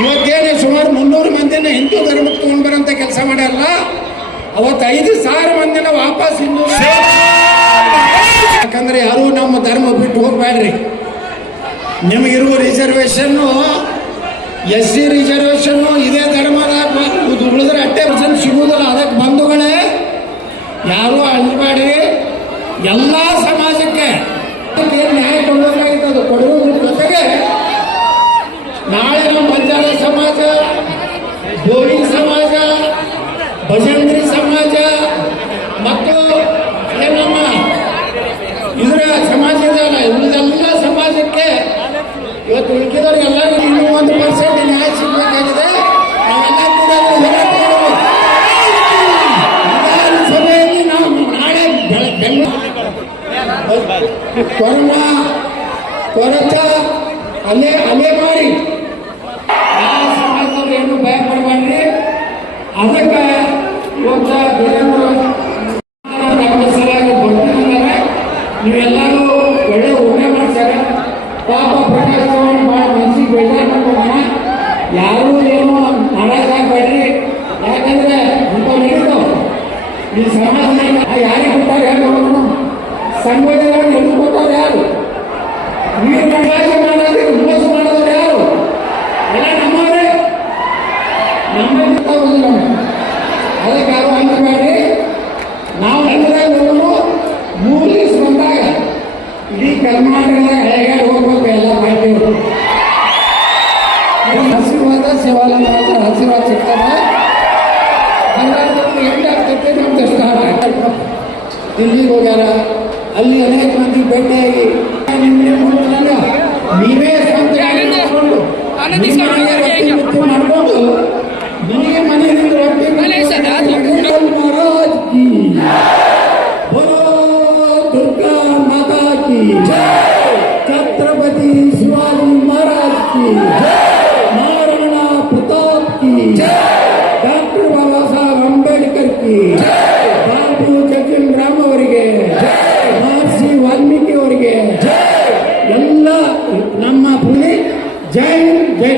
ಇವತ್ತೇನೆ ಸುಮಾರು 300 ಮಂದಿನ ಹಿಂದೂ ಧರ್ಮಕ್ಕೆ ತಗೊಂಡ್ ಬರೋಂಥ ಕೆಲಸ ಮಾಡ್ಯಾರಲ್ಲ, ಅವತ್ತು 5,000 ಮಂದಿನ ವಾಪಸ್ ಹಿಂದೂ. ಯಾಕಂದ್ರೆ ಯಾರು ನಮ್ಮ ಧರ್ಮ ಬಿಟ್ಟು ಹೋಗ್ಬೇಡ್ರಿ. ನಿಮಗಿರುವ ರಿಸರ್ವೇಶನ್ನು SC ರಿಸರ್ವೇಶನ್ನು ಇದೇ ಧರ್ಮದ ಉಳಿದ್ರೆ 10% ಸಿಗುವುದಿಲ್ಲ. ಅದಕ್ಕೆ ಬಂಧುಗಳೇ ಯಾರು ಅಂಜಬೇಡ್ರಿ. ಎಲ್ಲ ಸಮಾಜಕ್ಕೆ ನ್ಯಾಯ ಕೊಡಬೇಕಾಗಿತ್ತು. ಅದು ಕೊಡುವುದ್ರ ಜೊತೆಗೆ ನಾಳೆ ನಮ್ಮ ಬಂಜಾರ ಸಮಾಜ, ಗೋರಿ ಸಮಾಜ, ಭಜಂತ್ರಿ ಸಮಾಜ ಮತ್ತು ನಮ್ಮ ಇದರ ಸಮಾಜ ಇದೆಯಲ್ಲ, ಉಳಿದೆಲ್ಲ ಸಮಾಜಕ್ಕೆ ಇವತ್ತು ಉಳಿದವರಿಗೆಲ್ಲರಿಗೂ ಇನ್ನೂ 1% ನ್ಯಾಯ ಸಿಗಬೇಕಾಗಿದೆ. ವಿಧಾನಸಭೆಯಲ್ಲಿ ನಾವು ನಾಳೆ ಕೊರೋನಾ ಕೊರತ ಅಲ್ಲೇ ಮಾಡಿ ಯಾವ ಸಮಾಜದವ್ರು ಏನು ಭಯ ಪಡಬೇಡ್ರಿ. ಅದಕ್ಕೆ ಇವತ್ತು ಧರ್ಮಸ್ಥಳಾಗಿ ಬರ್ತಿದ್ದಾರೆ. ನೀವೆಲ್ಲರೂ ಒಳ್ಳೆ ಊಟ ಮಾಡ್ತಾರೆ. ಪಾಪ ಪ್ರಕಾಶ್ ಭಾಳ ಮನಸ್ಸಿಗೆ ಬೇಜಾರು ಮಾಡ್ಕೋಣ. ಯಾರೂ ಏನು ಮಾಡಕ್ಕಾಗಬೇಡ್ರಿ. ಯಾಕಂದ್ರೆ ಅಂತ ನಡೀತಾವ ಈ ಸಮಾಜದಾಗ. ಯಾರಿಗೆ ಕೊಟ್ಟಾರೆ ಯಾರು ಸಂಘಟನೆಗಳನ್ನು ಎಲ್ಲಿ ಕೊಟ್ಟವ್ರು ಯಾರು? ನೀರು ಮಾಡೋದಕ್ಕೆ ಮೋಸ ಮಾಡೋದು ಯಾರು? ಎಲ್ಲ ನಮ್ಮವರೇ. ನಮ್ಮೇ ಗೊತ್ತಾಗೋದಿಲ್ಲ. ಅದಕ್ಕೆ ಯಾರು ಅಂದ್ಬೇಡ್ರಿ. ನಾವು ಎಲ್ಲರೂ ಮೂಲಿಸ್ ಬಂದಾಗ ಇಡೀ ಕರ್ನಾಟಕದಾಗ ಹಳೆಗಾಡಿ ಹೋಗ್ಬೇಕು. ಎಲ್ಲ ಪಾರ್ಟಿಗಳು ಆಶೀರ್ವಾದ ಸೇವಾಲಯ ಆಶೀರ್ವಾದ ಸಿಗ್ತದೆ. ಹಾಗಾಗಿ ಎಂಟಾಗ್ತೈತೆ ನಮ್ದು ಸ್ಟಾರ್ಟ್. ದಿಲ್ಲಿಗೆ ಹೋಗ್ಯಾರ, ಅಲ್ಲಿ ಅನೇಕ ಮಂದಿ ಭೇಟಿಯಾಗಿ ನೀವೇ ಸ್ವಂತ ಮಾಡ್ಕೊಂಡು ನಿಮಗೆ ಮನೆಯಿಂದ ರೊಟ್ಟಿ ಮಹಾರಾಜ್ ಕಿ ಬೋಲೋ ದುರ್ಗಾ ಮಾತಾ ಕಿ ಛತ್ರಪತಿ ಶಿವಾಜಿ ಮಹಾರಾಜ್ ಕಿ ಮಹಾರಾಣಾ ಪ್ರತಾಪ್ ಕಿ ಡಾಕ್ಟರ್ ಬಾಬಾ ಸಾಹೇಬ್ ಅಂಬೇಡ್ಕರ್ ಕಿ ಬಾಬು ಜಗನ್ ರಾಮ್ ಅವರಿಗೆ, ಮಹರ್ಷಿ ವಾಲ್ಮೀಕಿ ಅವರಿಗೆ ಎಲ್ಲ ನಮ್ಮ ಪುಣೆ ಜೈ ಜೈ.